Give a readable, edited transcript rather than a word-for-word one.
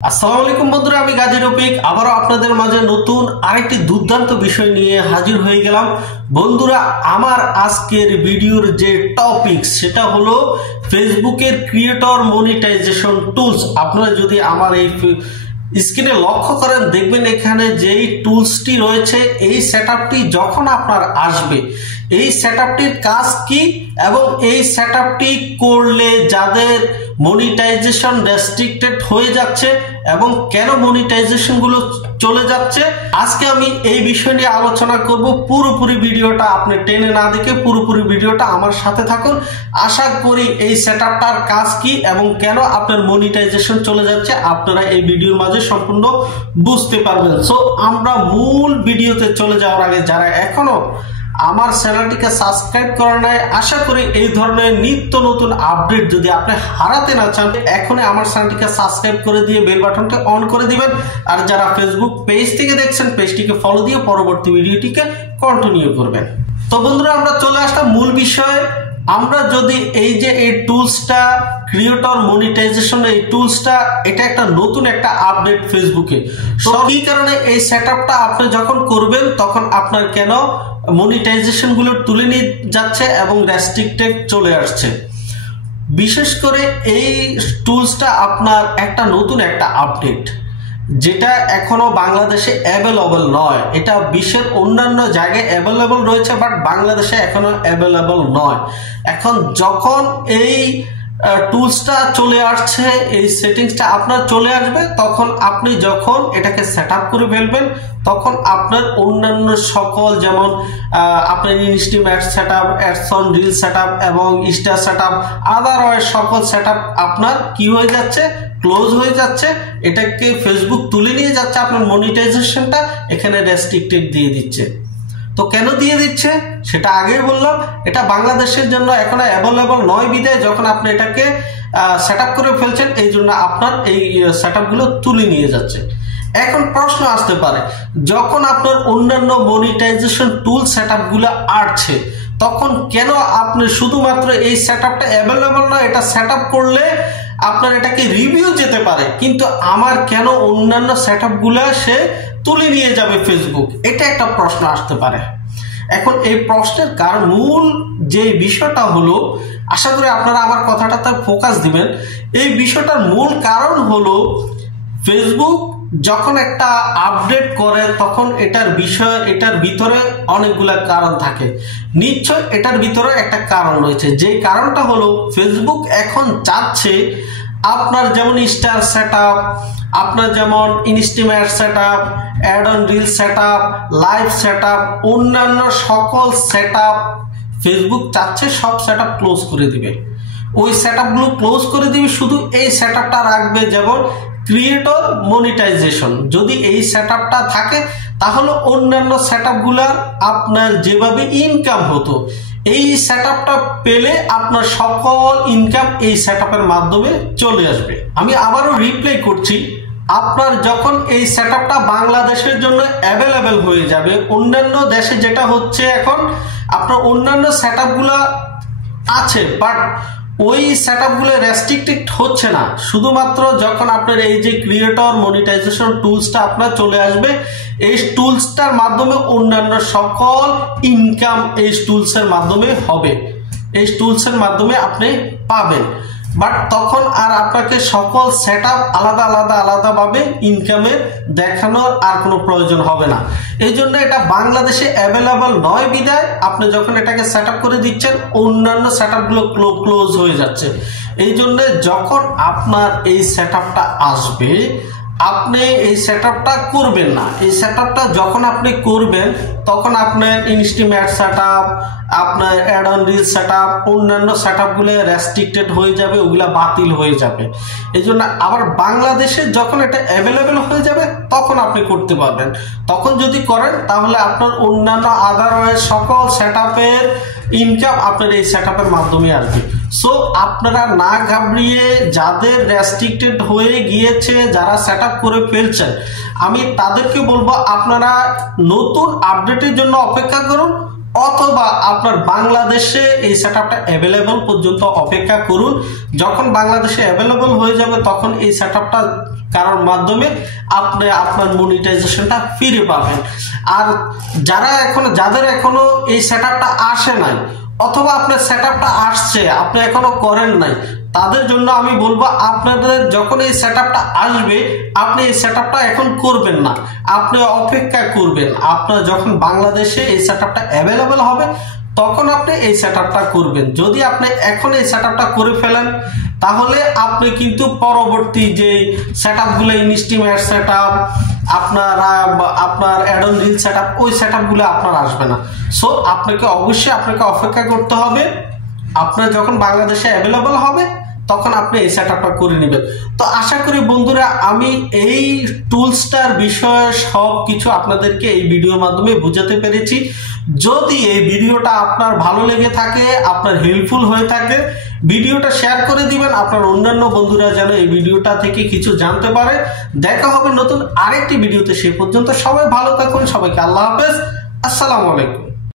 আসসালামু আলাইকুম বন্ধুরা, আমি গাজী রফিক আবারও আপনাদের মাঝে নতুন আরেকটি দুর্দান্ত বিষয় নিয়ে হাজির হয়ে গেলাম। বন্ধুরা, আমার আজকের ভিডিওর যে টপিক সেটা হলো ফেসবুকের ক্রিয়েটর মনিটাইজেশন টুলস। আপনারা যদি আমার এই স্ক্রিনে লক্ষ্য করেন, দেখবেন এখানে যেই টুলসটি রয়েছে, এই সেটআপটি যখন আপনার আসবে, এই সেটআপটির কাজ কি এবং এই সেটআপটি করলে যাদের মনিটাইজেশন রেস্ট্রিক্টেড হয়ে যাচ্ছে এবং কেন মনিটাইজেশন গুলো চলে যাচ্ছে, আজকে আমি এই বিষয় নিয়ে আলোচনা করব। পুরোপুরি ভিডিওটা আপনি টেনে না দেখে পুরোপুরি ভিডিওটা আমার সাথে থাকুন। আশা করি এই সেটআপটার কাজ কি এবং কেন আপনার মনিটাইজেশন চলে যাচ্ছে আপনারা এই ভিডিওর মাঝে সম্পূর্ণ বুঝতে পারবেন। সো আমরা মূল ভিডিওতে চলে যাওয়ার আগে যারা এখনো আমার চ্যানেলটিকে সাবস্ক্রাইব করা নাই, আশা করি এই ধরনের নিত্য নতুন আপডেট যদি আপনি হারাতে না চান, এখনই আমার চ্যানেলটিকে সাবস্ক্রাইব করে দিয়ে বেল বাটনটা অন করে দিবেন। আর যারা ফেসবুক পেজ থেকে দেখছেন, পেজটিকে ফলো দিয়ে পরবর্তী ভিডিওটিকে কন্টিনিউ করবেন। তো বন্ধুরা, আমরা চলে আসলাম মূল বিষয়ে। আমরা যদি এই যে এই টুলসটা ক্রিয়েটর মনিটাইজেশন, এই টুলসটা এটা একটা নতুন একটা আপডেট ফেসবুকে। তো এই কারণে এই সেটআপটা আপনি যখন করবেন তখন আপনার কেন মনিটাইজেশন গুলো তুলে নিয়ে যাচ্ছে এবং রেস্ট্রিক্টেড চলে আসছে। বিশেষ করে এই টুলসটা আপনার একটা নতুন একটা আপডেট, যেটা এখনো বাংলাদেশে অ্যাভেলেবল নয়। এটা বিশ্বের অন্যান্য জায়গায় অ্যাভেলেবল রয়েছে, বাট বাংলাদেশে এখনো অ্যাভেলেবল নয়। এখন যখন এই টুলসটা চলে আসছে, এই সেটিংসটা আপনার চলে আসবে, তখন আপনি যখন এটাকে সেট আপ করে ফেলবেন, তখন আপনার অন্যান্য সকল, যেমন আপনার instream ad set up, অ্যাডসন reel set up এবং স্টার সেট আপ, আদারওয়াইজ সকল সেট আপ আপনার কি হয়ে যাচ্ছে, ক্লোজ হয়ে যাচ্ছে। এটাকে ফেসবুক তুলে নিয়ে যাচ্ছে, আপনার মনিটাইজেশনটা এখানে রেস্ট্রিক্টেড দিয়ে দিচ্ছে। তো কেন দিয়ে দিচ্ছে সেটা আগেই বললাম, এটা বাংলাদেশের জন্য এখনো অ্যাভেলেবল নয় বিধায় যখন আপনি এটাকে সেট আপ করে ফেলছেন, এই জন্য আপনার এই সেট আপগুলো তুলে নিয়ে যাচ্ছে। এখন প্রশ্ন আসতে পারে, যখন আপনার অন্যান্য মনিটাইজেশন টুল সেট আপগুলো আসছে, তখন কেন আপনি শুধুমাত্র এই সেট আপটা অ্যাভেলেবল নয়, এটা সেট আপ করলে আপনার এটাকে রিভিউ যেতে পারে, কিন্তু আমার কেন অন্যান্য সেট আপগুলো সে তুলে নিয়ে যাবে ফেসবুক? এটা একটা প্রশ্ন আসতে পারে। এখন এই প্রশ্নের কারণ, মূল যে বিষয়টা হলো, আশা করি আপনারা আমার কথাটা তার ফোকাস দিবেন। এই বিষয়টার মূল কারণ হলো, ফেসবুক যখন একটা আপডেট করে তখন এটার ভিতরে অনেকগুলা কারণ থাকে। নিশ্চয় এটার ভিতরে একটা কারণ রয়েছে, যে কারণটা হলো ফেসবুক এখন চাচ্ছে আপনার যেমন স্টার সেট আপ, আপনার যেমন instream ad set up, ad on reel set up, live set up, অন্যান্য সকল সেট আপ ফেসবুক চাচ্ছে সব সেট আপ ক্লোজ করে দিবে। ওই সেট আপগুলো ক্লোজ করে দিবে, শুধু এই সেট আপটা রাখবে, যেমন ক্রিয়েটর মনিটাইজেশন। যদি এই সেট আপটা থাকে, তাহলে অন্যান্য সেট আপগুলা আপনার যেভাবে ইনকাম হতো, এই সেট আপটা পেলে আপনার সকল ইনকাম এই সেট আপের মাধ্যমে চলে আসবে। আমি আবারও রিপ্লাই করছি, আপনার যখন এই সেট আপটা বাংলাদেশের জন্য অ্যাভেলেবেল হয়ে যাবে, অন্যান্য দেশে যেটা হচ্ছে এখন, আপনার অন্যান্য সেট আপগুলা আছে, বাট ওই সেট আপগুলো রেস্ট্রিক্টেড হচ্ছে না। শুধুমাত্র যখন আপনার এই যে ক্রিয়েটর মনিটাইজেশন টুলসটা আপনার চলে আসবে, এই টুলসটার মাধ্যমে অন্যান্য সকল ইনকাম এই টুলসের মাধ্যমে হবে, এই টুলসের মাধ্যমে আপনি পাবেন। বাট তখন আর আপনাকে সকল সেট আপ আলাদাভাবে ইনকামের দেখানোর আর কোনো প্রয়োজন হবে না। এই জন্য এটা বাংলাদেশে অ্যাভেলেবল নয় বিধায় আপনি যখন এটাকে সেট আপ করে দিচ্ছেন, অন্যান্য সেট আপগুলো ক্লোজ হয়ে যাচ্ছে। এই জন্য যখন আপনার এই সেট আপটা আসবে, আপনি এই সেট আপটা করবেন না। এই সেট আপটা যখন আপনি করবেন, তখন আপনার ইনস্টিম অ্যাড সেট আপ, আপনার ad on reel set up, অন্যান্য সেট আপগুলো রেস্ট্রিক্টেড হয়ে যাবে, ওগুলা বাতিল হয়ে যাবে। এই জন্য আবার বাংলাদেশে যখন এটা অ্যাভেলেবেল হয়ে যাবে, তখন আপনি করতে পারবেন। তখন যদি করেন, তাহলে আপনার অন্যান্য আদারওয়াইজ সকল সেট আপের ইনকাম আপনার এই সেট আপের মাধ্যমে আসবে। সো আপনারা না ঘাবড়িয়ে, যাদের রেস্ট্রিক্টেড হয়ে গিয়েছে, যারা সেট আপ করে ফেলছেন, আমি তাদেরকে বলবো আপনারা নতুন আপডেটের জন্য অপেক্ষা করুন, অথবা আপনার বাংলাদেশে এই সেটআপটা अवेलेबल পর্যন্ত অপেক্ষা করুন। যখন বাংলাদেশে अवेलेबल হয়ে যাবে তখন এই সেটআপটা কারোর মাধ্যমে আপনি আপনার মনিটাইজেশনটা ফিরে পাবেন। আর যাদের এখনো এই সেটআপটা আসে নাই, অথবা আপনার সেটআপটা আসছে আপনি এখনো করেন নাই, তাদের জন্য আমি বলবো আপনাদের যখন এই সেটআপটা আসবে আপনি এই সেটআপটা এখন করবেন না, আপনি অপেক্ষা করবেন। আপনার যখন বাংলাদেশে এই সেটআপটা অ্যাভেলেবল হবে তখন আপনি এই সেটআপটা করবেন। যদি আপনি এখন এই সেটআপটা করে ফেলেন তাহলে আপনি কিন্তু পরবর্তী যে সেটআপগুলো ইনস্টিমেট সেটআপ, আপনার অ্যাড অন রিল সেটআপ, ওই সেটআপগুলো আপনার আসবে না। সো আপনাকে অবশ্যই অপেক্ষা করতে হবে। আপনার যখন বাংলাদেশে অ্যাভেলেবল হবে তখন আপনি এই সেটআপটা করে নেবেন। তো আশা করি বন্ধুরা আমি এই টুলসটার বিষয়ে সব কিছু আপনাদেরকে এই ভিডিওর মাধ্যমে বোঝাতে পেরেছি। যদি এই ভিডিওটা আপনার ভালো লেগে থাকে, আপনার হেল্পফুল হয়ে থাকে, ভিডিওটা শেয়ার করে দিবেন আপনার অন্যান্য বন্ধুরা যেন এই ভিডিওটা থেকে কিছু জানতে পারে। দেখা হবে নতুন আরেকটি ভিডিওতে, সে পর্যন্ত সবাই ভালো থাকুন। সবাইকে আল্লাহ হাফেজ, আসসালামু আলাইকুম।